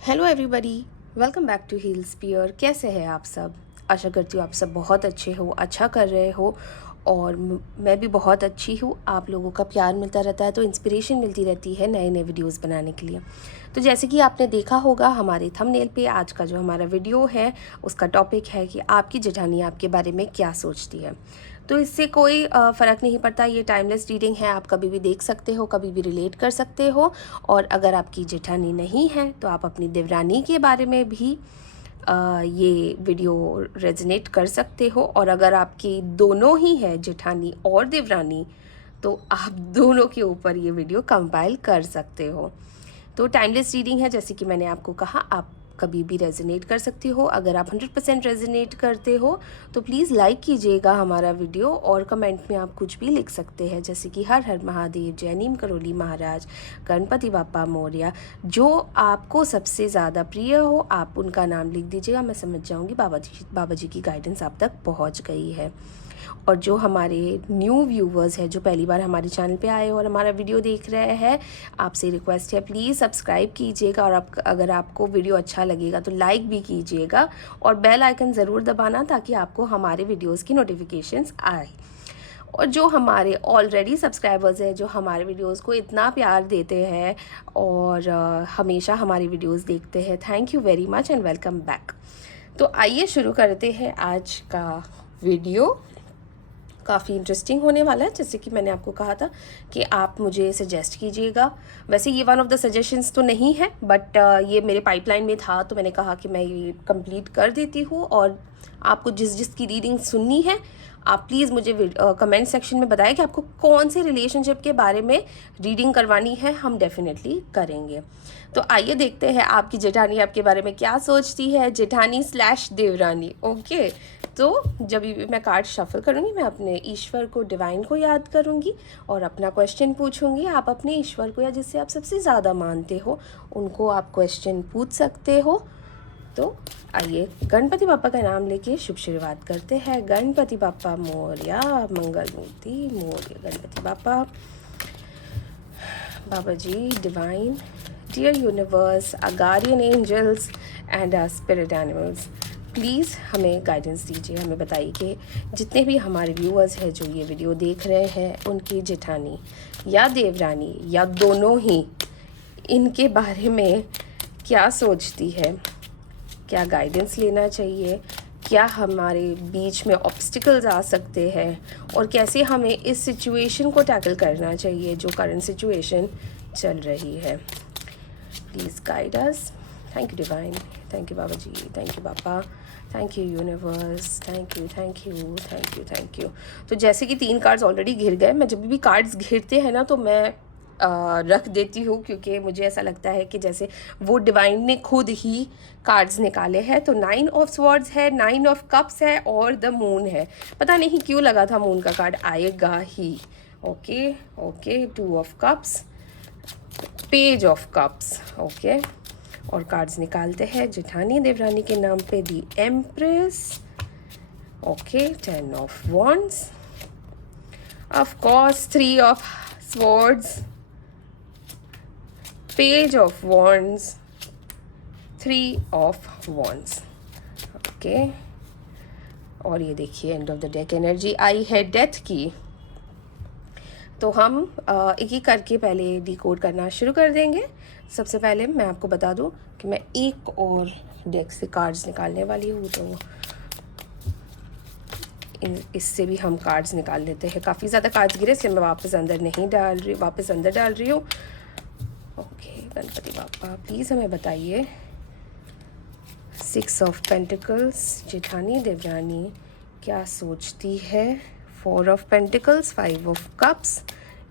Hello everybody, welcome back to heal spear. कैसे हैं आप सब? आशा करती हूँ आप सब बहुत अच्छे हो, अच्छा कर रहे हो और मैं भी बहुत अच्छी हूँ। आप लोगों का प्यार मिलता रहता है तो इंस्पिरेशन मिलती रहती है नए नए वीडियोस बनाने के लिए। तो जैसे कि आपने देखा होगा हमारे थंबनेल पे आज का जो हमारा वीडियो है उसका टॉपिक है कि आपकी जेठानी आपके बारे में क्या सोचती है। तो इससे कोई फ़र्क नहीं पड़ता, ये टाइमलेस रीडिंग है, आप कभी भी देख सकते हो, कभी भी रिलेट कर सकते हो। और अगर आपकी जेठानी नहीं है तो आप अपनी देवरानी के बारे में भी ये वीडियो रेजोनेट कर सकते हो। और अगर आपकी दोनों ही है, जेठानी और देवरानी, तो आप दोनों के ऊपर ये वीडियो कंपाइल कर सकते हो। तो टाइमलेस रीडिंग है, जैसे कि मैंने आपको कहा, आप कभी भी रेजोनेट कर सकते हो। अगर आप 100% रेजोनेट करते हो तो प्लीज़ लाइक कीजिएगा हमारा वीडियो और कमेंट में आप कुछ भी लिख सकते हैं, जैसे कि हर हर महादेव, जय नीम करोली महाराज, गणपति बापा मोरया। जो आपको सबसे ज़्यादा प्रिय हो आप उनका नाम लिख दीजिएगा, मैं समझ जाऊँगी बाबा जी की गाइडेंस आप तक पहुँच गई है। और जो हमारे न्यू व्यूवर्स हैं, जो पहली बार हमारे चैनल पे आए और हमारा वीडियो देख रहे हैं, आपसे रिक्वेस्ट है प्लीज़ सब्सक्राइब कीजिएगा। और अगर आपको वीडियो अच्छा लगेगा तो लाइक भी कीजिएगा और बेल आइकन ज़रूर दबाना ताकि आपको हमारे वीडियोज़ की नोटिफिकेशंस आए। और जो हमारे ऑलरेडी सब्सक्राइबर्स हैं, जो हमारे वीडियोस को इतना प्यार देते हैं और हमेशा हमारी वीडियोस देखते हैं, thank you very much and welcome back. तो आइए शुरू करते हैं आज का वीडियो। काफ़ी इंटरेस्टिंग होने वाला है, जैसे कि मैंने आपको कहा था कि आप मुझे सजेस्ट कीजिएगा। वैसे ये वन ऑफ द सजेशंस तो नहीं है, बट ये मेरे पाइपलाइन में था तो मैंने कहा कि मैं ये कंप्लीट कर देती हूँ। और आपको जिसकी रीडिंग सुननी है आप प्लीज़ मुझे कमेंट सेक्शन में बताएं कि आपको कौन से रिलेशनशिप के बारे में रीडिंग करवानी है, हम डेफिनेटली करेंगे। तो आइए देखते हैं आपकी जेठानी आपके बारे में क्या सोचती है, जेठानी स्लैश देवरानी। ओके, तो जब भी मैं कार्ड शफल करूँगी मैं अपने ईश्वर को, डिवाइन को याद करूँगी और अपना क्वेश्चन पूछूंगी। आप अपने ईश्वर को या जिससे आप सबसे ज़्यादा मानते हो उनको आप क्वेश्चन पूछ सकते हो। तो आइए गणपति बापा का नाम लेके शुभ शुरुआत करते हैं। गणपति बापा मोरया, मंगल मूर्ति मोरया। Ganpati Bappa, Baba ji, divine, dear universe, our guardian angels and our spirit animals, please हमें गाइडेंस दीजिए। हमें बताइए कि जितने भी हमारे व्यूअर्स हैं जो ये वीडियो देख रहे हैं, उनकी जेठानी या देवरानी या दोनों ही इनके बारे में क्या सोचती है, क्या गाइडेंस लेना चाहिए, क्या हमारे बीच में ऑब्स्टिकल्स आ सकते हैं और कैसे हमें इस सिचुएशन को टैकल करना चाहिए जो करंट सिचुएशन चल रही है। Please guide us. Thank you divine, thank you Baba ji, thank you Bappa, thank you universe, thank you thank you thank you thank you. तो जैसे कि 3 कार्ड्स ऑलरेडी घिर गए, मैं जब भी कार्ड्स घिरते हैं ना तो मैं रख देती हूँ, क्योंकि मुझे ऐसा लगता है कि जैसे वो डिवाइन ने खुद ही कार्ड्स निकाले हैं। तो 9 ऑफ स्वॉर्ड्स है, 9 ऑफ कप्स है और द मून है। पता नहीं क्यों लगा था मून का कार्ड आएगा ही। Okay okay, 2 of cups, page of cups. Okay, और कार्ड्स निकालते हैं जेठानी देवरानी के नाम पे, the empress. Okay, 10 of wands, of course 3 of swords, page of wands, 3 of wands. Okay, और ये देखिए end of the deck energy आई है डेथ की। तो हम एक एक करके पहले डिकोड करना शुरू कर देंगे। सबसे पहले मैं आपको बता दूं कि मैं एक और डेक से कार्ड्स निकालने वाली हूँ, तो इससे भी हम कार्ड्स निकाल लेते हैं। काफ़ी ज़्यादा कार्ड्स गिरे इसलिए मैं वापस अंदर डाल रही हूँ। ओके, गणपति बापा प्लीज़ हमें बताइए 6 ऑफ पेंटिकल्स, जेठानी देवरानी क्या सोचती है। 4 ऑफ पेंटिकल्स, 5 ऑफ कप्स,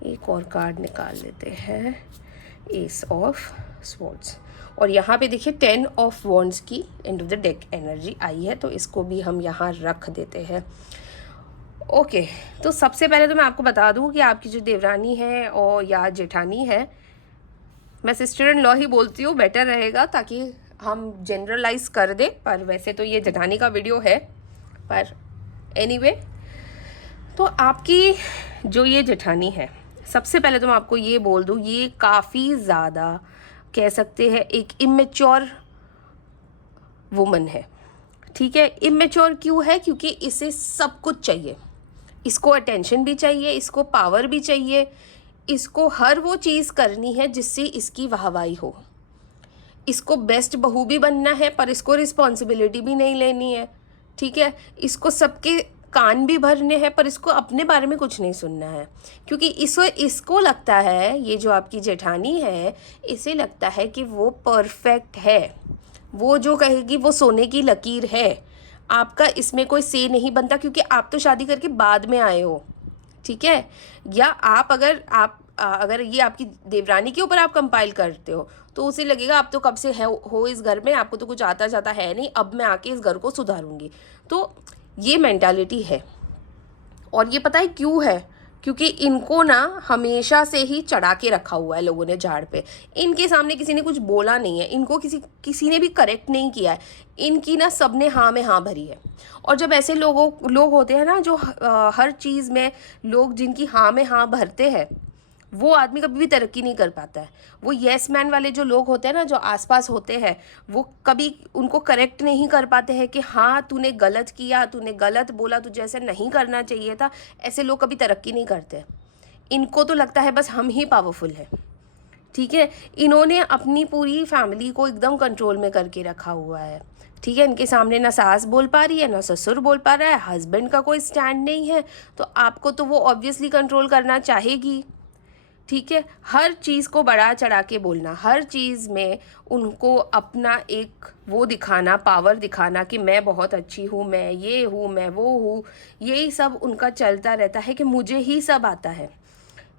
एक और कार्ड निकाल लेते हैं, एस ऑफ स्वॉर्ड्स। और यहाँ पे देखिए 10 ऑफ वॉन्ड्स की end of the deck energy आई है, तो इसको भी हम यहाँ रख देते हैं। ओके, तो सबसे पहले तो मैं आपको बता दूँ कि आपकी जो देवरानी है और या जेठानी है, मैं सिस्टर इन लॉ ही बोलती हूँ, बेटर रहेगा ताकि हम जनरलाइज कर दे, पर वैसे तो ये जेठानी का वीडियो है। पर एनीवे, तो आपकी जो ये जेठानी है, सबसे पहले तो मैं आपको ये बोल दूँ, ये काफ़ी ज़्यादा कह सकते हैं एक इमेच्योर वुमन है। ठीक है, इमेच्योर क्यों है? क्योंकि इसे सब कुछ चाहिए, इसको अटेंशन भी चाहिए, इसको पावर भी चाहिए, इसको हर वो चीज़ करनी है जिससे इसकी वाहवाही हो। इसको बेस्ट बहू भी बनना है, पर इसको रिस्पॉन्सिबिलिटी भी नहीं लेनी है। ठीक है, इसको सबके कान भी भरने हैं, पर इसको अपने बारे में कुछ नहीं सुनना है। क्योंकि इसको लगता है, ये जो आपकी जेठानी है, इसे लगता है कि वो परफेक्ट है, वो जो कहेगी वो सोने की लकीर है। आपका इसमें कोई से नहीं बनता, क्योंकि आप तो शादी करके बाद में आए हो। ठीक है, या अगर ये आपकी देवरानी के ऊपर आप कंपाइल करते हो तो उसे लगेगा आप तो कब से हो इस घर में, आपको तो कुछ आता जाता है नहीं, अब मैं आके इस घर को सुधारूंगी। तो ये मेंटालिटी है। और ये पता है क्यों है? क्योंकि इनको ना हमेशा से ही चढ़ा के रखा हुआ है लोगों ने झाड़ पे। इनके सामने किसी ने कुछ बोला नहीं है, इनको किसी ने भी करेक्ट नहीं किया है, इनकी ना सबने हाँ में हाँ भरी है। और जब ऐसे लोग होते हैं ना जो हर चीज़ में लोग जिनकी हाँ में हाँ भरते हैं, वो आदमी कभी भी तरक्की नहीं कर पाता है। वो येस मैन वाले जो लोग होते हैं ना, जो आसपास होते हैं, वो कभी उनको करेक्ट नहीं कर पाते हैं कि हाँ तूने गलत किया, तूने गलत बोला, तुझे ऐसे नहीं करना चाहिए था। ऐसे लोग कभी तरक्की नहीं करते। इनको तो लगता है बस हम ही पावरफुल हैं। ठीक है, इन्होंने अपनी पूरी फैमिली को एकदम कंट्रोल में करके रखा हुआ है। ठीक है, इनके सामने ना सास बोल पा रही है, ना ससुर बोल पा रहा है, हस्बैंड का कोई स्टैंड नहीं है, तो आपको तो वो ऑब्वियसली कंट्रोल करना चाहेगी। ठीक है, हर चीज़ को बढ़ा चढ़ा के बोलना, हर चीज़ में उनको अपना एक वो दिखाना, पावर दिखाना कि मैं बहुत अच्छी हूँ, मैं ये हूँ, मैं वो हूँ। यही सब उनका चलता रहता है कि मुझे ही सब आता है।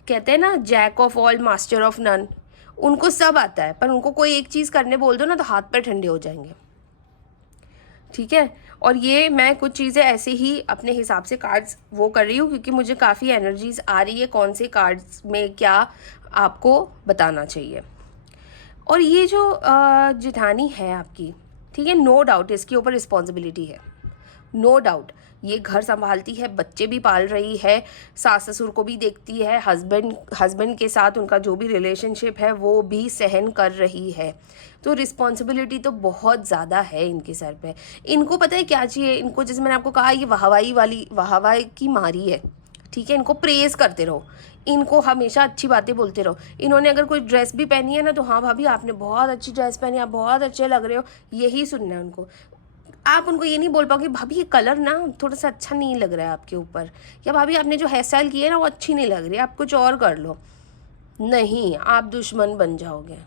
कहते हैं ना, jack of all master of none. उनको सब आता है, पर उनको कोई एक चीज़ करने बोल दो ना तो हाथ पैर ठंडे हो जाएंगे। ठीक है, और ये मैं कुछ चीज़ें ऐसे ही अपने हिसाब से कार्ड्स वो कर रही हूँ, क्योंकि मुझे काफ़ी एनर्जीज आ रही है कौन से कार्ड्स में क्या आपको बताना चाहिए। और ये जो जेठानी है आपकी, ठीक है, नो डाउट इसके ऊपर रिस्पॉन्सिबिलिटी है, नो डाउट। ये घर संभालती है, बच्चे भी पाल रही है, सास ससुर को भी देखती है, हस्बैंड के साथ उनका जो भी रिलेशनशिप है वो भी सहन कर रही है। तो रिस्पॉन्सिबिलिटी तो बहुत ज़्यादा है इनके सर पे। इनको पता है क्या चाहिए? इनको, जैसे मैंने आपको कहा, ये वाहवाही की मारी है। ठीक है, इनको प्रेज़ करते रहो, इनको हमेशा अच्छी बातें बोलते रहो। इन्होंने अगर कोई ड्रेस भी पहनी है ना, तो हाँ भाभी आपने बहुत अच्छी ड्रेस पहनी, आप बहुत अच्छे लग रहे हो, यही सुनना है उनको। आप उनको ये नहीं बोल पाओगे भाभी ये कलर ना थोड़ा सा अच्छा नहीं लग रहा है आपके ऊपर, या भाभी आपने जो हेयर स्टाइल की है ना वो अच्छी नहीं लग रही, आप कुछ और कर लो। नहीं, आप दुश्मन बन जाओगे।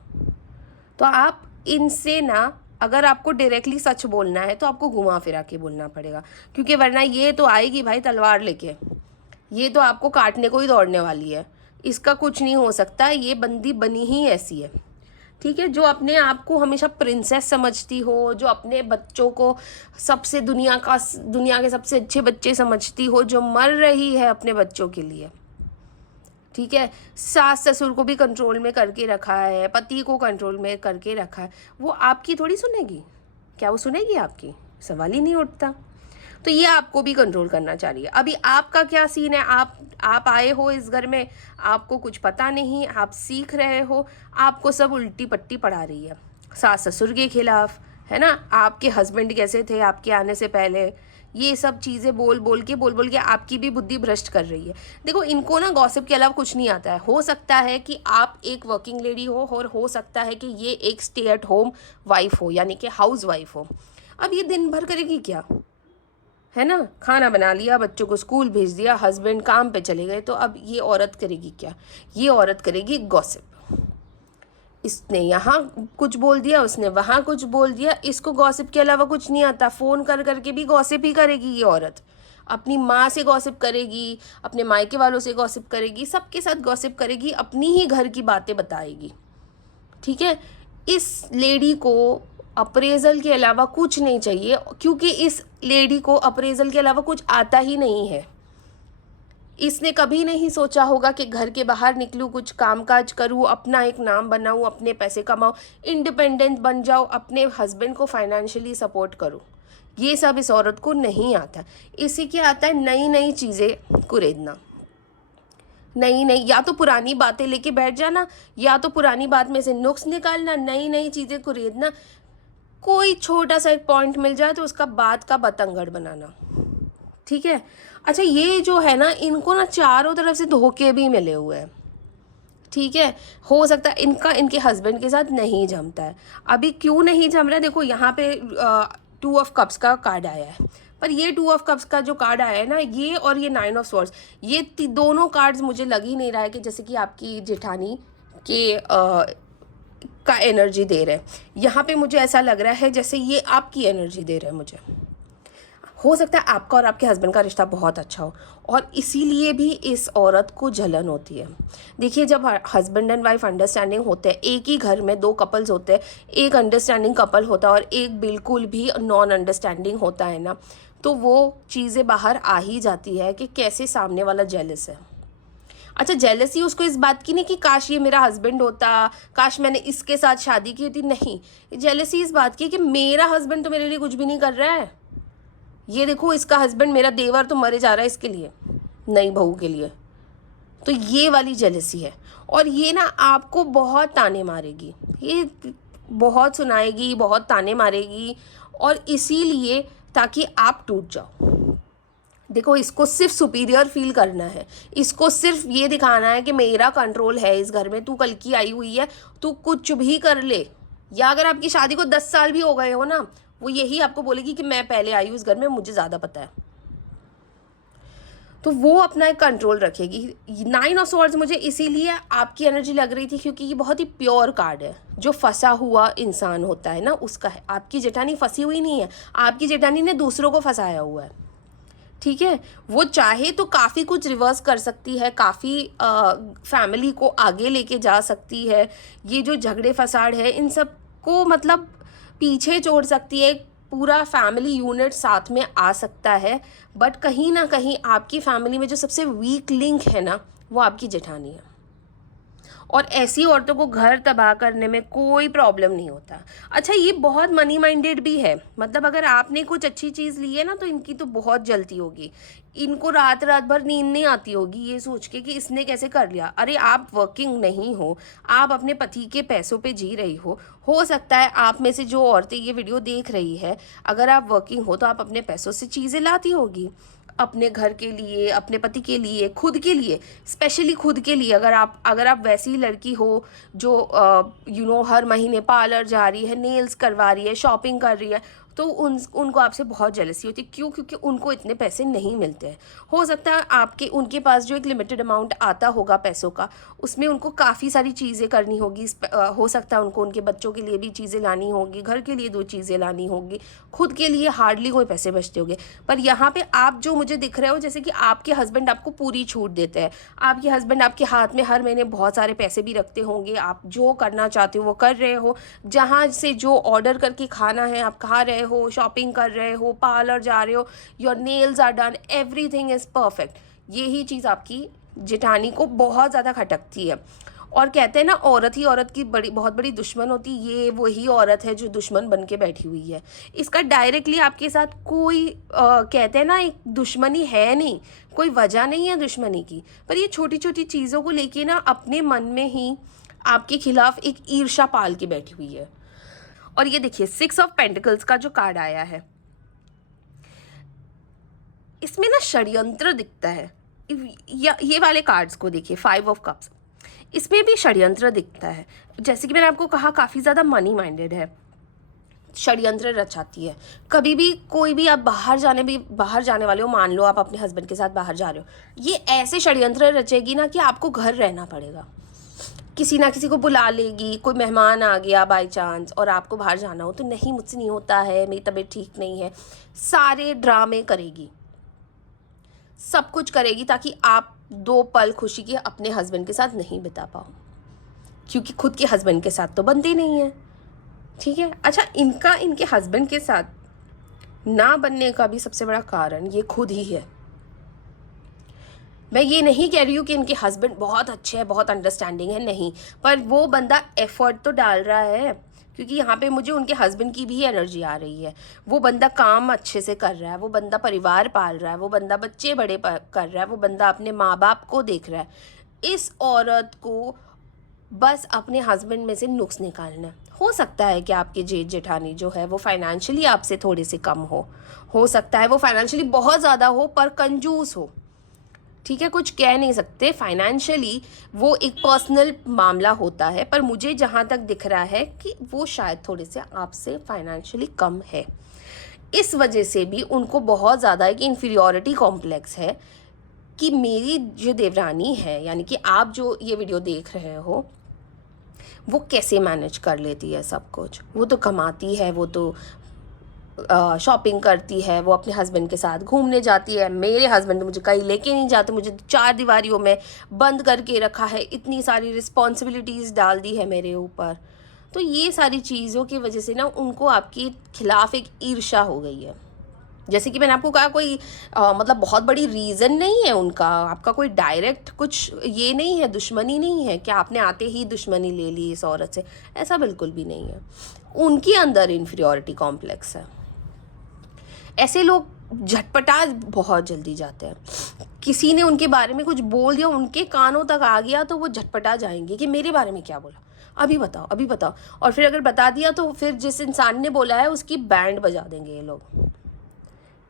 तो आप इनसे ना, अगर आपको डायरेक्टली सच बोलना है तो आपको घुमा फिरा के बोलना पड़ेगा, क्योंकि वरना ये तो आएगी भाई तलवार लेके, ये तो आपको काटने को ही दौड़ने वाली है। इसका कुछ नहीं हो सकता, ये बंदी बनी ही ऐसी है। ठीक है, जो अपने आप को हमेशा प्रिंसेस समझती हो, जो अपने बच्चों को सबसे दुनिया के सबसे अच्छे बच्चे समझती हो, जो मर रही है अपने बच्चों के लिए। ठीक है, सास ससुर को भी कंट्रोल में करके रखा है, पति को कंट्रोल में करके रखा है, वो आपकी थोड़ी सुनेगी? क्या वो सुनेगी आपकी? सवाल ही नहीं उठता। तो ये आपको भी कंट्रोल करना चाहिए। अभी आपका क्या सीन है? आप आए हो इस घर में, आपको कुछ पता नहीं, आप सीख रहे हो, आपको सब उल्टी पट्टी पढ़ा रही है सास ससुर के खिलाफ, है ना। आपके हस्बैंड कैसे थे आपके आने से पहले, ये सब चीज़ें बोल बोल के आपकी भी बुद्धि भ्रष्ट कर रही है। देखो, इनको ना गॉसिप के अलावा कुछ नहीं आता है। हो सकता है कि आप एक वर्किंग लेडी हो, और हो सकता है कि ये एक स्टे एट होम वाइफ हो, यानी कि हाउस वाइफ हो। अब ये दिन भर करेगी क्या? है ना, खाना बना लिया, बच्चों को स्कूल भेज दिया, हस्बैंड काम पे चले गए, तो अब ये औरत करेगी क्या? ये औरत करेगी गॉसिप। इसने यहाँ कुछ बोल दिया, उसने वहाँ कुछ बोल दिया, इसको गॉसिप के अलावा कुछ नहीं आता। फ़ोन कर करके भी गॉसिप ही करेगी ये औरत। अपनी माँ से गॉसिप करेगी, अपने मायके वालों से गॉसिप करेगी, सबके साथ गॉसिप करेगी, अपनी ही घर की बातें बताएगी। ठीक है, इस लेडी को अप्रेजल के अलावा कुछ नहीं चाहिए, क्योंकि इस लेडी को अप्रेजल के अलावा कुछ आता ही नहीं है। इसने कभी नहीं सोचा होगा कि घर के बाहर निकलूँ, कुछ कामकाज करूँ, अपना एक नाम बनाऊँ, अपने पैसे कमाऊँ, इंडिपेंडेंट बन जाऊँ, अपने हस्बैंड को फाइनेंशियली सपोर्ट करूँ। ये सब इस औरत को नहीं आता। इसी के आता है नई नई चीज़ें कुरेदना। नहीं नहीं, या तो पुरानी बातें लेके बैठ जाना, या तो पुरानी बात में से नुक्स निकालना, नई नई चीज़ें कुरेदना। कोई छोटा सा एक पॉइंट मिल जाए तो उसका बात का बतंगड़ बनाना, ठीक है। अच्छा, ये जो है ना, इनको ना चारों तरफ से धोखे भी मिले हुए हैं, ठीक है। हो सकता है इनका इनके हस्बैंड के साथ नहीं जमता है। अभी क्यों नहीं जम रहा है, देखो यहाँ पे 2 ऑफ कप्स का कार्ड आया है, पर ये 2 ऑफ कप्स का जो कार्ड आया है ना, ये और ये 9 ऑफ स्वॉर्ड्स, ये दोनों कार्ड्स मुझे लग ही नहीं रहा है कि जैसे कि आपकी जेठानी के का एनर्जी दे रहे हैं। यहाँ पे मुझे ऐसा लग रहा है जैसे ये आपकी एनर्जी दे रहे हैं मुझे। हो सकता है आपका और आपके हस्बैंड का रिश्ता बहुत अच्छा हो, और इसीलिए भी इस औरत को जलन होती है। देखिए, जब हस्बैंड एंड वाइफ अंडरस्टैंडिंग होते हैं, एक ही घर में 2 कपल्स होते हैं, एक अंडरस्टैंडिंग कपल होता है और एक बिल्कुल भी नॉन अंडरस्टैंडिंग होता है ना, तो वो चीज़ें बाहर आ ही जाती है कि कैसे सामने वाला जेलस है। अच्छा, जेलसी उसको इस बात की नहीं कि काश ये मेरा हस्बैंड होता, काश मैंने इसके साथ शादी की होती, नहीं। जेलसी इस बात की कि मेरा हस्बैंड तो मेरे लिए कुछ भी नहीं कर रहा है। ये देखो, इसका हस्बैंड, मेरा देवर तो मरे जा रहा है इसके लिए, नई बहू के लिए। तो ये वाली जेलसी है, और ये ना आपको बहुत ताने मारेगी, ये बहुत सुनाएगी, बहुत ताने मारेगी, और इसीलिए ताकि आप टूट जाओ। देखो, इसको सिर्फ सुपीरियर फील करना है, इसको सिर्फ ये दिखाना है कि मेरा कंट्रोल है इस घर में, तू कल की आई हुई है, तू कुछ भी कर ले। या अगर आपकी शादी को 10 साल भी हो गए हो ना, वो यही आपको बोलेगी कि मैं पहले आई हूँ इस घर में, मुझे ज़्यादा पता है। तो वो अपना एक कंट्रोल रखेगी। 9 ऑफ स्वॉर्ड्स मुझे इसीलिए आपकी एनर्जी लग रही थी क्योंकि ये बहुत ही प्योर कार्ड है। जो फंसा हुआ इंसान होता है ना, उसका है। आपकी जेठानी फंसी हुई नहीं है, आपकी जेठानी ने दूसरों को फंसाया हुआ है, ठीक है। वो चाहे तो काफ़ी कुछ रिवर्स कर सकती है, काफ़ी फैमिली को आगे लेके जा सकती है। ये जो झगड़े फसाड़ है, इन सब को मतलब पीछे छोड़ सकती है, पूरा फैमिली यूनिट साथ में आ सकता है। बट कहीं ना कहीं आपकी फैमिली में जो सबसे वीक लिंक है ना, वो आपकी जेठानी है। और ऐसी औरतों को घर तबाह करने में कोई प्रॉब्लम नहीं होता। अच्छा, ये बहुत मनी माइंडेड भी है, मतलब अगर आपने कुछ अच्छी चीज़ ली है ना, तो इनकी तो बहुत जलती होगी। इनको रात रात भर नींद नहीं आती होगी ये सोच के कि इसने कैसे कर लिया। अरे, आप वर्किंग नहीं हो, आप अपने पति के पैसों पे जी रही हो सकता है आप में से जो औरतें ये वीडियो देख रही है, अगर आप वर्किंग हो तो आप अपने पैसों से चीज़ें लाती होगी, अपने घर के लिए, अपने पति के लिए, खुद के लिए, स्पेशली खुद के लिए। अगर आप वैसी लड़की हो जो हर महीने पार्लर जा रही है, नेल्स करवा रही है, शॉपिंग कर रही है, तो उनको आपसे बहुत जेलसी होती है। क्यों? क्योंकि उनको इतने पैसे नहीं मिलते हैं। हो सकता है उनके पास जो एक लिमिटेड अमाउंट आता होगा पैसों का, उसमें उनको काफ़ी सारी चीज़ें करनी होगी। हो सकता है उनको उनके बच्चों के लिए भी चीज़ें लानी होगी, घर के लिए 2 चीज़ें लानी होगी, खुद के लिए हार्डली कोई पैसे बचते होंगे। पर यहाँ पे आप जो मुझे दिख रहे हो, जैसे कि आपके हस्बैंड आपको पूरी छूट देते हैं, आपके हस्बैंड आपके हाथ में हर महीने बहुत सारे पैसे भी रखते होंगे, आप जो करना चाहते हो वो कर रहे हो, जहाँ से जो ऑर्डर करके खाना है आप खा रहे हो, शॉपिंग कर रहे हो, पार्लर जा रहे हो, your nails are done, everything is perfect. यही चीज़ आपकी जेठानी को बहुत ज़्यादा खटकती है। और कहते हैं ना, औरत ही औरत की बहुत बड़ी दुश्मन होती, ये वही औरत है जो दुश्मन बन के बैठी हुई है। इसका डायरेक्टली आपके साथ कोई कहते हैं ना, एक दुश्मनी है नहीं, कोई वजह नहीं है दुश्मनी की, पर ये छोटी छोटी चीज़ों को लेके ना अपने मन में ही आपके खिलाफ एक ईर्ष्या पाल के बैठी हुई है। और ये देखिए, 6 ऑफ पेंटिकल्स का जो कार्ड आया है, इसमें ना षड्यंत्र दिखता है। ये वाले कार्ड्स को देखिए, 5 ऑफ कप्स, इसमें भी षड्यंत्र दिखता है। जैसे कि मैंने आपको कहा, काफ़ी ज़्यादा मनी माइंडेड है, षड्यंत्र रचाती है। कभी भी कोई भी आप बाहर जाने वाले हो, मान लो आप अपने हस्बैंड के साथ बाहर जा रहे हो, ये ऐसे षड्यंत्र रचेगी ना कि आपको घर रहना पड़ेगा, किसी ना किसी को बुला लेगी, कोई मेहमान आ गया बाय चांस और आपको बाहर जाना हो तो, नहीं मुझसे नहीं होता है, मेरी तबीयत ठीक नहीं है, सारे ड्रामे करेगी, सब कुछ करेगी ताकि आप 2 पल खुशी के अपने हस्बैंड के साथ नहीं बिता पाओ, क्योंकि खुद के हस्बैंड के साथ तो बनते ही नहीं है, ठीक है। अच्छा, इनके हस्बैंड के साथ ना बनने का भी सबसे बड़ा कारण ये खुद ही है। मैं ये नहीं कह रही हूँ कि इनके हस्बैंड बहुत अच्छे हैं, बहुत अंडरस्टैंडिंग है, नहीं, पर वो बंदा एफर्ट तो डाल रहा है, क्योंकि यहाँ पे मुझे उनके हस्बैंड की भी एनर्जी आ रही है। वो बंदा काम अच्छे से कर रहा है, वो बंदा परिवार पाल रहा है, वो बंदा बच्चे बड़े कर रहा है, वो बंदा अपने माँ बाप को देख रहा है। इस औरत को बस अपने हस्बैंड में से नुक्स निकालना है। हो सकता है कि आपके जेठ जेठानी जो है वो फाइनेंशियली आपसे थोड़े से कम हो सकता है वो फाइनेंशियली बहुत ज़्यादा हो पर कंजूस हो, ठीक है, कुछ कह नहीं सकते, फाइनेंशियली वो एक पर्सनल मामला होता है, पर मुझे जहाँ तक दिख रहा है कि वो शायद थोड़े से आपसे फाइनेंशियली कम है। इस वजह से भी उनको बहुत ज़्यादा एक इन्फीरियॉरिटी कॉम्प्लेक्स है कि मेरी जो देवरानी है, यानी कि आप जो ये वीडियो देख रहे हो, वो कैसे मैनेज कर लेती है सब कुछ। वो तो कमाती है, वो तो शॉपिंग करती है, वो अपने हस्बैंड के साथ घूमने जाती है। मेरे हस्बैंड मुझे कहीं लेके नहीं जाते, मुझे 4 दीवारियों में बंद करके रखा है, इतनी सारी रिस्पॉन्सिबिलिटीज़ डाल दी है मेरे ऊपर। तो ये सारी चीज़ों की वजह से ना उनको आपके खिलाफ एक ईर्ष्या हो गई है। जैसे कि मैंने आपको कहा, कोई मतलब बहुत बड़ी रीज़न नहीं है उनका, आपका कोई डायरेक्ट कुछ ये नहीं है, दुश्मनी नहीं है कि आपने आते ही दुश्मनी ले ली इस औरत से, ऐसा बिल्कुल भी नहीं है। उनके अंदर इन्फीरियॉरिटी कॉम्प्लेक्स है। ऐसे लोग झटपटा बहुत जल्दी जाते हैं। किसी ने उनके बारे में कुछ बोल दिया, उनके कानों तक आ गया तो वो झटपटा जाएंगे कि मेरे बारे में क्या बोला, अभी बताओ अभी बताओ। और फिर अगर बता दिया तो फिर जिस इंसान ने बोला है उसकी बैंड बजा देंगे ये लोग,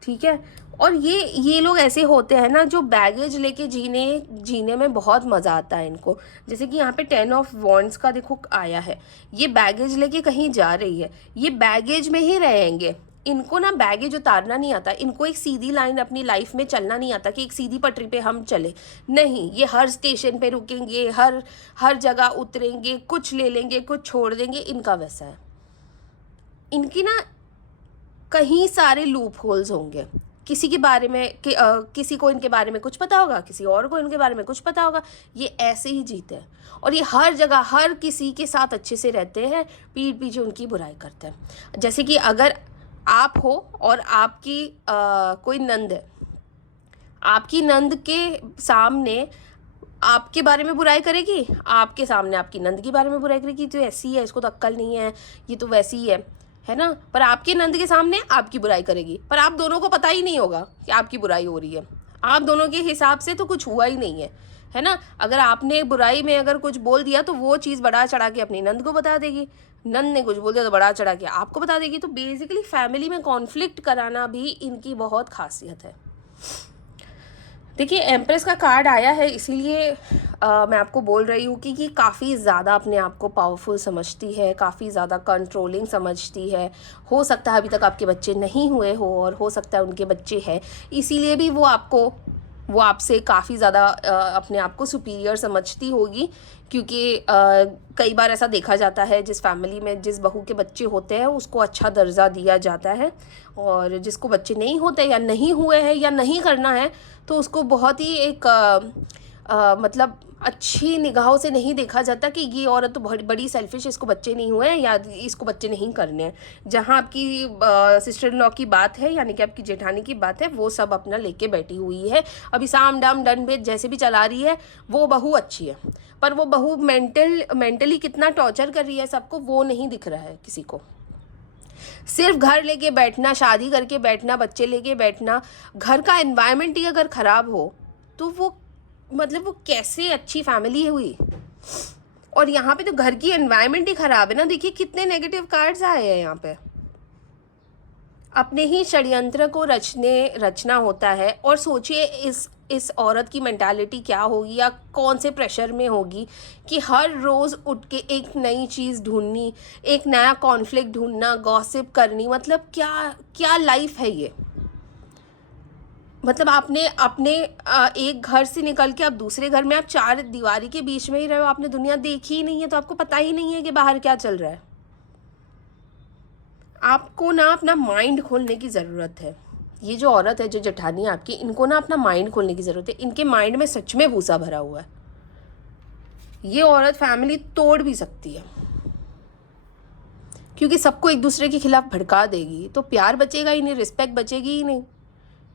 ठीक है। और ये लोग ऐसे होते हैं ना जो बैगेज लेके जीने में बहुत मज़ा आता है इनको। जैसे कि यहाँ पे 10 ऑफ वॉन्ड्स का देखो आया है, ये बैगेज लेके कहीं जा रही है, ये बैगेज में ही रहेंगे। इनको ना बैगेज उतारना नहीं आता, इनको एक सीधी लाइन अपनी लाइफ में चलना नहीं आता कि एक सीधी पटरी पे हम चले, नहीं, ये हर स्टेशन पे रुकेंगे, हर जगह उतरेंगे, कुछ ले लेंगे कुछ छोड़ देंगे, इनका वैसा है। इनकी ना कहीं सारे लूप होल्स होंगे, किसी के बारे में किसी को इनके बारे में कुछ पता होगा, किसी और को इनके बारे में कुछ पता होगा, ये ऐसे ही जीते हैं। और ये हर जगह हर किसी के साथ अच्छे से रहते हैं, पीठ पीछे उनकी बुराई करते हैं। जैसे कि अगर आप हो और आपकी कोई नंद है, आपकी नंद के सामने आपके बारे में बुराई करेगी, आपके सामने आपकी नंद के बारे में बुराई करेगी, तो ऐसी है, इसको तो अक्ल नहीं है, ये तो वैसी ही है ना। पर आपके नंद के सामने आपकी बुराई करेगी, पर आप दोनों को पता ही नहीं होगा कि आपकी बुराई हो रही है। आप दोनों के हिसाब से तो कुछ हुआ ही नहीं है ना। अगर आपने बुराई में अगर कुछ बोल दिया तो वो चीज़ बढ़ा चढ़ा के अपनी नंद को बता देगी, नंद ने कुछ बोल दिया तो बढ़ा चढ़ा के आपको बता देगी। तो बेसिकली फैमिली में कॉन्फ्लिक्ट कराना भी इनकी बहुत खासियत है। देखिए, एम्प्रेस का कार्ड आया है, इसीलिए मैं आपको बोल रही हूँ कि काफ़ी ज़्यादा अपने आप को पावरफुल समझती है, काफ़ी ज़्यादा कंट्रोलिंग समझती है। हो सकता है अभी तक आपके बच्चे नहीं हुए हो और हो सकता है उनके बच्चे हैं, इसीलिए भी वो आपसे काफ़ी ज़्यादा अपने आप को सुपीरियर समझती होगी। क्योंकि कई बार ऐसा देखा जाता है, जिस फैमिली में जिस बहू के बच्चे होते हैं उसको अच्छा दर्जा दिया जाता है, और जिसको बच्चे नहीं होते या नहीं हुए हैं या नहीं करना है तो उसको बहुत ही एक मतलब अच्छी निगाहों से नहीं देखा जाता कि ये औरत तो बहुत बड़ी सेल्फिश, इसको बच्चे नहीं हुए हैं या इसको बच्चे नहीं करने हैं। जहाँ आपकी सिस्टर इन लॉ की बात है, यानी कि आपकी जेठानी की बात है, वो सब अपना लेके बैठी हुई है, अभी साम डाम डन बेद जैसे भी चला रही है, वो बहू अच्छी है। पर वो बहू मेंटली कितना टॉर्चर कर रही है सबको, वो नहीं दिख रहा है किसी को। सिर्फ घर लेके बैठना, शादी करके बैठना, बच्चे लेके बैठना, घर का एनवायरनमेंट ही अगर ख़राब हो तो वो मतलब वो कैसे अच्छी फैमिली हुई। और यहाँ पे तो घर की एनवायरनमेंट ही ख़राब है ना। देखिए कितने नेगेटिव कार्ड्स आए हैं यहाँ पे। अपने ही षड्यंत्र को रचना होता है। और सोचिए इस औरत की मेंटालिटी क्या होगी या कौन से प्रेशर में होगी कि हर रोज़ उठ के एक नई चीज़ ढूंढनी, एक नया कॉन्फ्लिक्ट ढूंढना, गॉसिप करनी। मतलब क्या क्या लाइफ है ये। मतलब आपने अपने एक घर से निकल के आप दूसरे घर में, आप 4 दीवारी के बीच में ही रहे हो, आपने दुनिया देखी ही नहीं है, तो आपको पता ही नहीं है कि बाहर क्या चल रहा है। आपको ना अपना माइंड खोलने की ज़रूरत है। ये जो औरत है, जो जेठानी आपकी, इनको ना अपना माइंड खोलने की ज़रूरत है। इनके माइंड में सच में भूसा भरा हुआ है। ये औरत फैमिली तोड़ भी सकती है, क्योंकि सबको एक दूसरे के खिलाफ भड़का देगी, तो प्यार बचेगा ही नहीं, रिस्पेक्ट बचेगी ही नहीं।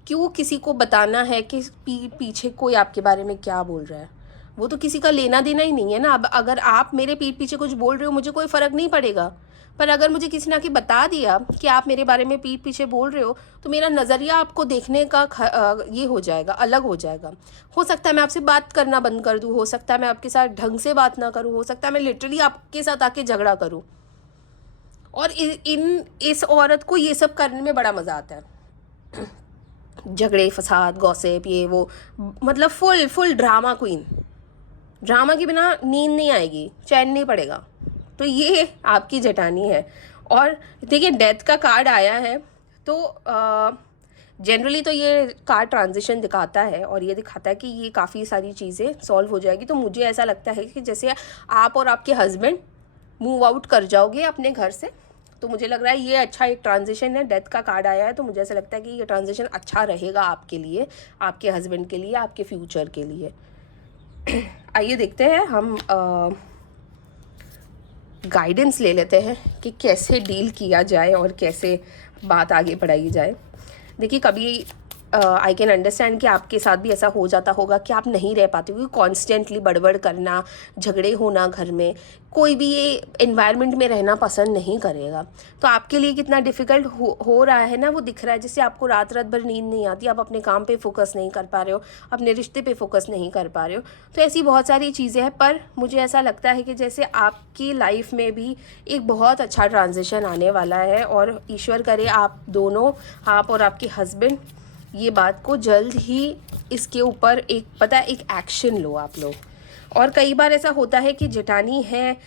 क्यों किसी को बताना है कि पीछे कोई आपके बारे में क्या बोल रहा है। वो तो किसी का लेना देना ही नहीं है ना। अब अगर आप मेरे पीठ पीछे कुछ बोल रहे हो, मुझे कोई फ़र्क नहीं पड़ेगा, पर अगर मुझे किसी ने आके बता दिया कि आप मेरे बारे में पीठ पीछे बोल रहे हो, तो मेरा नज़रिया आपको देखने का ये हो जाएगा, अलग हो जाएगा। हो सकता है मैं आपसे बात करना बंद कर दूँ, हो सकता है मैं आपके साथ ढंग से बात ना करूँ, हो सकता है मैं लिटरली आपके साथ आके झगड़ा करूँ। और इस औरत को ये सब करने में बड़ा मज़ा आता है। झगड़े, फसाद, गॉसिप, ये वो, मतलब full full drama queen. Drama के बिना नींद नहीं आएगी, चैन नहीं पड़ेगा। तो ये आपकी जेठानी है। और देखिए डेथ का कार्ड आया है, तो जनरली तो ये कार्ड ट्रांजिशन दिखाता है और ये दिखाता है कि ये काफ़ी सारी चीज़ें सॉल्व हो जाएगी। तो मुझे ऐसा लगता है कि जैसे आप और आपके हस्बैंड मूव आउट कर जाओगे अपने घर से, तो मुझे लग रहा है ये अच्छा एक ट्रांजिशन है। डेथ का कार्ड आया है, तो मुझे ऐसा लगता है कि ये ट्रांजिशन अच्छा रहेगा आपके लिए, आपके हस्बैंड के लिए, आपके फ्यूचर के लिए। आइए देखते हैं, हम गाइडेंस ले लेते हैं कि कैसे डील किया जाए और कैसे बात आगे बढ़ाई जाए। देखिए कभी आई कैन अंडरस्टैंड कि आपके साथ भी ऐसा हो जाता होगा कि आप नहीं रह पाते, क्योंकि कॉन्स्टेंटली बड़बड़ करना, झगड़े होना घर में, कोई भी ये इन्वायरमेंट में रहना पसंद नहीं करेगा। तो आपके लिए कितना डिफ़िकल्ट हो रहा है ना, वो दिख रहा है। जैसे आपको रात रात भर नींद नहीं आती, आप अपने काम पे फोकस नहीं कर पा रहे हो, अपने रिश्ते पे फोकस नहीं कर पा रहे हो। तो ऐसी बहुत सारी चीज़ें हैं, पर मुझे ऐसा लगता है कि जैसे आपकी लाइफ में भी एक बहुत अच्छा ट्रांजिशन आने वाला है, और ईश्वर करे आप दोनों, आप और आपके हस्बैंड, ये बात को जल्द ही इसके ऊपर एक एक एक्शन लो आप लोग। और कई बार ऐसा होता है कि जेठानी है,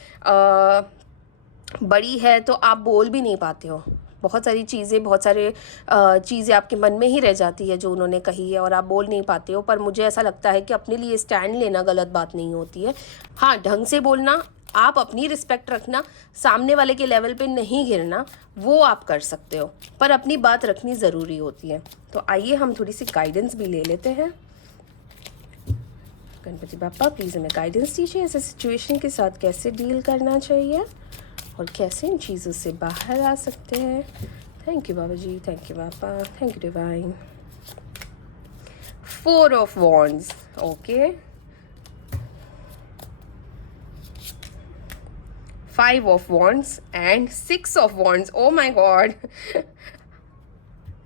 बड़ी है, तो आप बोल भी नहीं पाते हो। बहुत सारी चीज़ें, बहुत सारे चीज़ें आपके मन में ही रह जाती है जो उन्होंने कही है, और आप बोल नहीं पाते हो। पर मुझे ऐसा लगता है कि अपने लिए स्टैंड लेना गलत बात नहीं होती है। हाँ, ढंग से बोलना, आप अपनी रिस्पेक्ट रखना, सामने वाले के लेवल पे नहीं गिरना, वो आप कर सकते हो, पर अपनी बात रखनी ज़रूरी होती है। तो आइए हम थोड़ी सी गाइडेंस भी ले लेते हैं। गणपति बाप्पा प्लीज़ हमें गाइडेंस दीजिए, ऐसे सिचुएशन के साथ कैसे डील करना चाहिए और कैसे इन चीज़ों से बाहर आ सकते हैं। Thank you Baba ji, thank you Bappa, thank you divine. 4 of wands, okay. 5 of wands and 6 of wands, oh my god.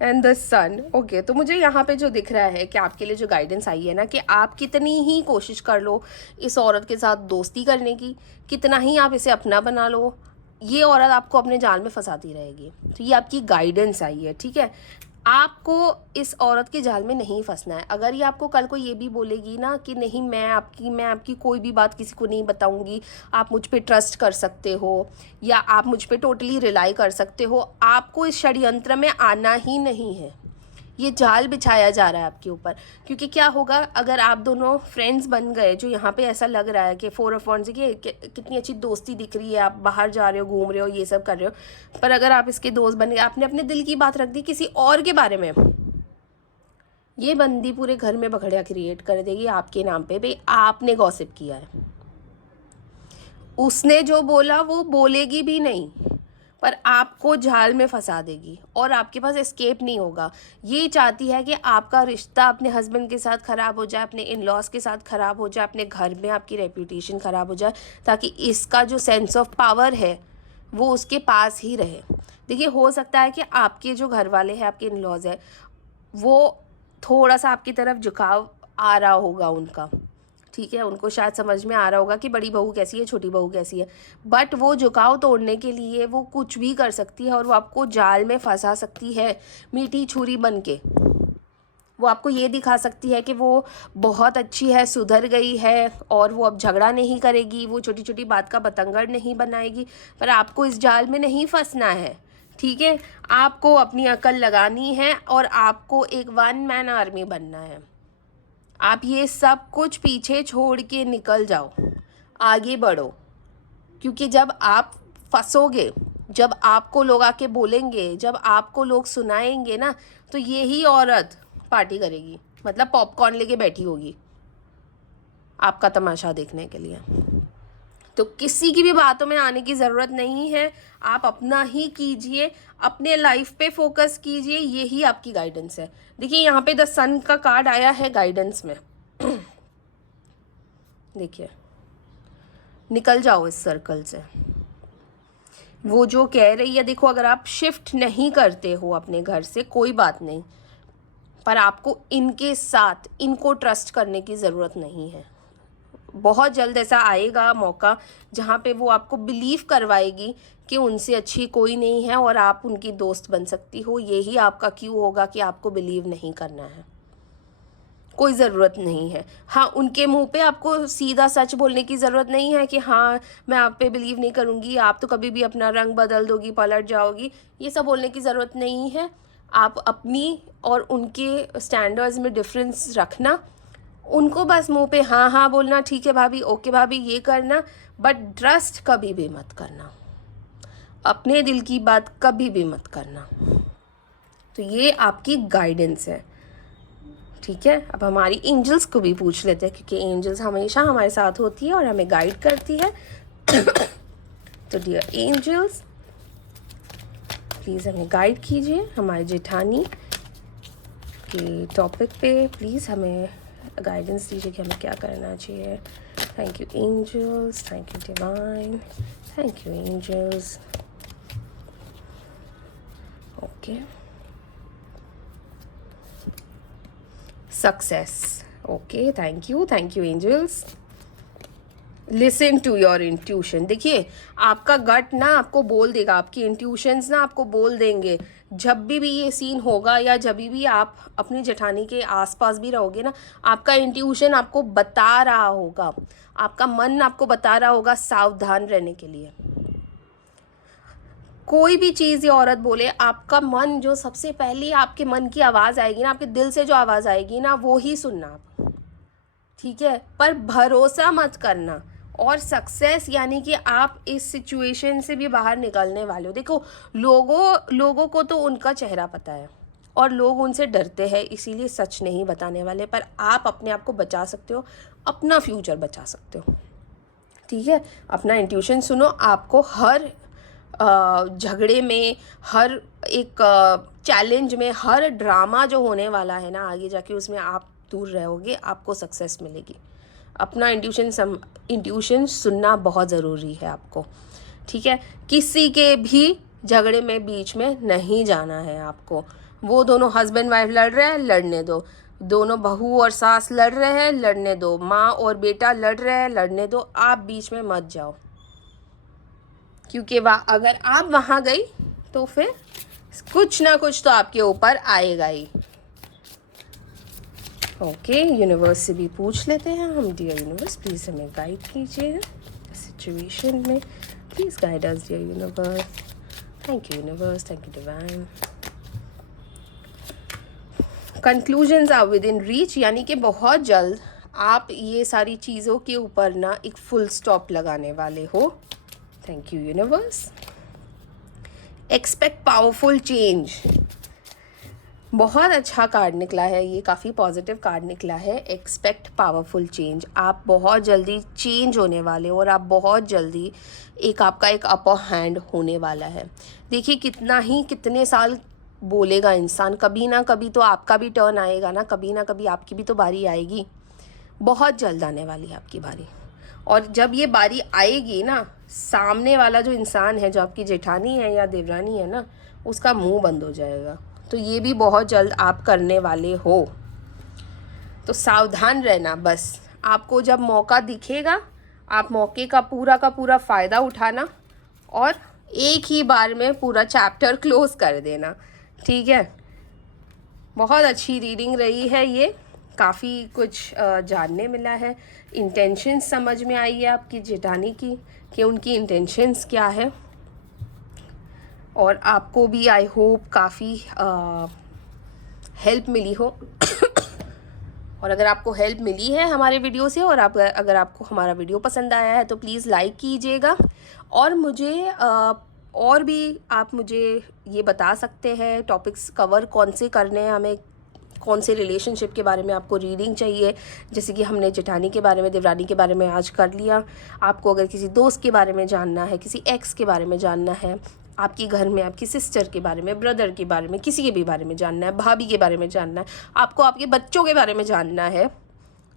And the sun, okay. तो मुझे यहाँ पे जो दिख रहा है कि आपके लिए जो गाइडेंस आई है ना, कि आप कितनी ही कोशिश कर लो इस औरत के साथ दोस्ती करने की, कितना ही आप इसे अपना बना लो, ये औरत आपको अपने जाल में फंसाती रहेगी। तो ये आपकी गाइडेंस आई है, ठीक है। आपको इस औरत के जाल में नहीं फंसना है। अगर ये आपको कल को ये भी बोलेगी ना कि नहीं, मैं आपकी कोई भी बात किसी को नहीं बताऊंगी, आप मुझ पे ट्रस्ट कर सकते हो, या आप मुझ पे टोटली रिलाई कर सकते हो, आपको इस षड्यंत्र में आना ही नहीं है। ये जाल बिछाया जा रहा है आपके ऊपर। क्योंकि क्या होगा, अगर आप दोनों फ्रेंड्स बन गए, जो यहाँ पे ऐसा लग रहा है कि 4 ऑफ वॉन्ड्स की कितनी अच्छी दोस्ती दिख रही है, आप बाहर जा रहे हो, घूम रहे हो, ये सब कर रहे हो, पर अगर आप इसके दोस्त बन गए, आपने अपने दिल की बात रख दी किसी और के बारे में, ये बंदी पूरे घर में बखड़िया क्रिएट कर देगी आपके नाम पे। भाई आपने गॉसिप किया है, उसने जो बोला वो बोलेगी भी नहीं, पर आपको जाल में फंसा देगी और आपके पास एस्केप नहीं होगा। ये चाहती है कि आपका रिश्ता अपने हस्बैंड के साथ ख़राब हो जाए, अपने इन लॉज के साथ ख़राब हो जाए, अपने घर में आपकी रेपुटेशन ख़राब हो जाए, ताकि इसका जो सेंस ऑफ पावर है वो उसके पास ही रहे। देखिए, हो सकता है कि आपके जो घर वाले हैं, आपके इन लॉज है, वो थोड़ा सा आपकी तरफ झुकाव आ रहा होगा उनका, ठीक है। उनको शायद समझ में आ रहा होगा कि बड़ी बहू कैसी है, छोटी बहू कैसी है, बट वो झुकाव तोड़ने के लिए वो कुछ भी कर सकती है, और वो आपको जाल में फंसा सकती है मीठी छुरी बन के। वो आपको ये दिखा सकती है कि वो बहुत अच्छी है, सुधर गई है, और वो अब झगड़ा नहीं करेगी, वो छोटी छोटी बात का बतंगड़ नहीं बनाएगी। पर आपको इस जाल में नहीं फंसना है, ठीक है। आपको अपनी अकल लगानी है और आपको एक 1 मैन आर्मी बनना है। आप ये सब कुछ पीछे छोड़ के निकल जाओ, आगे बढ़ो। क्योंकि जब आप फंसोगे, जब आपको लोग आके बोलेंगे, जब आपको लोग सुनाएंगे ना, तो यही औरत पार्टी करेगी, मतलब पॉपकॉर्न लेके बैठी होगी आपका तमाशा देखने के लिए। तो किसी की भी बातों में आने की ज़रूरत नहीं है। आप अपना ही कीजिए, अपने लाइफ पे फोकस कीजिए, यही आपकी गाइडेंस है। देखिए यहाँ पे द सन का कार्ड आया है गाइडेंस में। देखिए, निकल जाओ इस सर्कल से। वो जो कह रही है, देखो अगर आप शिफ्ट नहीं करते हो अपने घर से कोई बात नहीं, पर आपको इनके साथ इनको ट्रस्ट करने की ज़रूरत नहीं है। बहुत जल्द ऐसा आएगा मौका जहाँ पे वो आपको बिलीव करवाएगी कि उनसे अच्छी कोई नहीं है और आप उनकी दोस्त बन सकती हो। यही आपका क्यों होगा कि आपको बिलीव नहीं करना है, कोई ज़रूरत नहीं है। हाँ, उनके मुंह पे आपको सीधा सच बोलने की ज़रूरत नहीं है कि हाँ मैं आप पे बिलीव नहीं करूँगी, आप तो कभी भी अपना रंग बदल दोगी, पलट जाओगी, ये सब बोलने की ज़रूरत नहीं है। आप अपनी और उनके स्टैंडर्ड्स में डिफरेंस रखना, उनको बस मुंह पे हाँ हाँ बोलना, ठीक है भाभी, ओके भाभी, ये करना, बट ट्रस्ट कभी भी मत करना, अपने दिल की बात कभी भी मत करना। तो ये आपकी गाइडेंस है, ठीक है। अब हमारी एंजल्स को भी पूछ लेते हैं, क्योंकि एंजल्स हमेशा हमारे साथ होती है और हमें गाइड करती है। तो डियर एंजल्स, प्लीज़ हमें गाइड कीजिए हमारे जेठानी के टॉपिक पे, प्लीज़ हमें गाइडेंस दीजिए कि हमें क्या करना चाहिए। Thank you angels, thank you divine, thank you angels. Okay, success, okay, thank you angels. Listen to your intuition. देखिए आपका गट ना आपको बोल देगा, आपकी इंट्यूशंस ना आपको बोल देंगे। जब भी ये सीन होगा या जब भी आप अपनी जेठानी के आसपास भी रहोगे ना, आपका इंट्यूशन आपको बता रहा होगा, आपका मन आपको बता रहा होगा सावधान रहने के लिए। कोई भी चीज़ ये औरत बोले, आपका मन जो सबसे पहले आपके मन की आवाज़ आएगी ना, आपके दिल से जो आवाज़ आएगी ना, वो ही सुनना आप, ठीक है। पर भरोसा मत करना। और सक्सेस यानी कि आप इस सिचुएशन से भी बाहर निकलने वाले हो। देखो लोगों को तो उनका चेहरा पता है और लोग उनसे डरते हैं, इसीलिए सच नहीं बताने वाले, पर आप अपने आप को बचा सकते हो, अपना फ्यूचर बचा सकते हो, ठीक है। अपना इंट्यूशन सुनो। आपको हर झगड़े में, हर एक चैलेंज में, हर ड्रामा जो होने वाला है ना आगे जाके, उसमें आप दूर रहोगे, आपको सक्सेस मिलेगी। अपना इंट्यूशन सुनना बहुत ज़रूरी है आपको, ठीक है। किसी के भी झगड़े में बीच में नहीं जाना है आपको। वो दोनों हस्बैंड वाइफ लड़ रहे हैं, लड़ने दो। दोनों बहू और सास लड़ रहे हैं, लड़ने दो। माँ और बेटा लड़ रहे हैं, लड़ने दो। आप बीच में मत जाओ, क्योंकि अगर आप वहाँ गई तो फिर कुछ ना कुछ तो आपके ऊपर आएगा ही। ओके, यूनिवर्स से भी पूछ लेते हैं हम। डियर यूनिवर्स, प्लीज़ हमें गाइड कीजिए सिचुएशन में, please guide us dear universe. Thank you universe, thank you divine. Conclusions are within reach, यानी कि बहुत जल्द आप ये सारी चीज़ों के ऊपर ना एक फुल स्टॉप लगाने वाले हो। Thank you universe. Expect powerful change, बहुत अच्छा कार्ड निकला है ये, काफ़ी पॉजिटिव कार्ड निकला है। एक्सपेक्ट पावरफुल चेंज, आप बहुत जल्दी चेंज होने वाले हो और आप बहुत जल्दी आपका एक अपर हैंड होने वाला है। देखिए कितने साल बोलेगा इंसान, कभी ना कभी तो आपका भी टर्न आएगा ना कभी आपकी भी तो बारी आएगी। बहुत जल्द आने वाली है आपकी बारी, और जब ये बारी आएगी ना, सामने वाला जो इंसान है, जो आपकी जेठानी है या देवरानी है ना, उसका मुंह बंद हो जाएगा। तो ये भी बहुत जल्द आप करने वाले हो, तो सावधान रहना। बस आपको जब मौका दिखेगा, आप मौके का पूरा फ़ायदा उठाना और एक ही बार में पूरा चैप्टर क्लोज कर देना, ठीक है। बहुत अच्छी रीडिंग रही है ये, काफ़ी कुछ जानने मिला है। इंटेंशंस समझ में आई है आपकी जेठानी की, कि उनकी इंटेंशंस क्या है, और आपको भी आई होप काफ़ी हेल्प मिली हो। और अगर आपको हेल्प मिली है हमारे वीडियो से, और अगर आपको हमारा वीडियो पसंद आया है तो प्लीज़ लाइक कीजिएगा। और मुझे और भी आप मुझे ये बता सकते हैं टॉपिक्स कवर कौन से करने हैं, हमें कौन से रिलेशनशिप के बारे में आपको रीडिंग चाहिए। जैसे कि हमने जेठानी के बारे में, देवरानी के बारे में आज कर लिया। आपको अगर किसी दोस्त के बारे में जानना है, किसी एक्स के बारे में जानना है, आपके घर में आपकी सिस्टर के बारे में, ब्रदर के बारे में, किसी के भी बारे में जानना है, भाभी के बारे में जानना है, आपको आपके बच्चों के बारे में जानना है,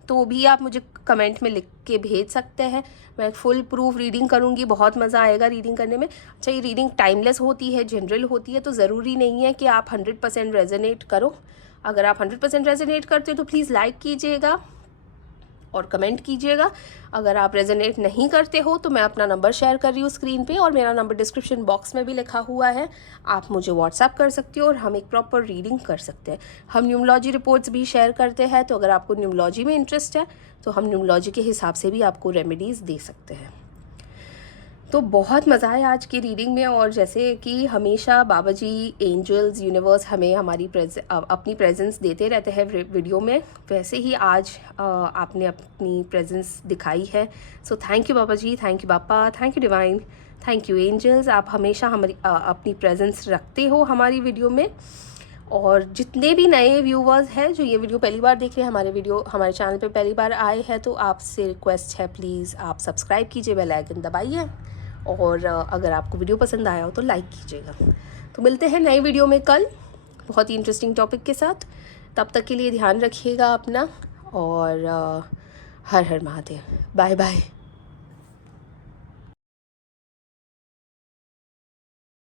तो भी आप मुझे कमेंट में लिख के भेज सकते हैं। मैं फुल प्रूफ रीडिंग करूँगी, बहुत मज़ा आएगा रीडिंग करने में। अच्छा, ये रीडिंग टाइमलेस होती है, जनरल होती है, तो ज़रूरी नहीं है कि आप 100% रेजोनेट करो। अगर आप 100% रेजोनेट करते हो तो प्लीज़ लाइक कीजिएगा और कमेंट कीजिएगा। अगर आप रेजोनेट नहीं करते हो तो मैं अपना नंबर शेयर कर रही हूँ स्क्रीन पे, और मेरा नंबर डिस्क्रिप्शन बॉक्स में भी लिखा हुआ है। आप मुझे व्हाट्सएप कर सकते हो और हम एक प्रॉपर रीडिंग कर सकते हैं। हम न्यूमलॉजी रिपोर्ट्स भी शेयर करते हैं, तो अगर आपको न्यूमलॉजी में इंटरेस्ट है तो हम न्यूमलॉजी के हिसाब से भी आपको रेमेडीज़ दे सकते हैं। तो बहुत मज़ा आया आज की रीडिंग में। और जैसे कि हमेशा बाबा जी, एंजल्स, यूनिवर्स हमें हमारी अपनी प्रेजेंस देते रहते हैं वीडियो में, वैसे ही आज आपने अपनी प्रेजेंस दिखाई है। So thank you Baba ji, thank you Bappa, thank you divine, thank you angels. आप हमेशा हमारी अपनी प्रेजेंस रखते हो हमारी वीडियो में। और जितने भी नए व्यूवर्स हैं जो ये वीडियो पहली बार देख रहे हैं, हमारे चैनल पे पहली बार आए हैं, तो आपसे रिक्वेस्ट है प्लीज़ आप सब्सक्राइब कीजिए, बेल आइकन दबाइए, और अगर आपको वीडियो पसंद आया हो तो लाइक कीजिएगा। तो मिलते हैं नई वीडियो में कल बहुत ही इंटरेस्टिंग टॉपिक के साथ। तब तक के लिए ध्यान रखिएगा अपना, और हर हर महादेव। Bye bye.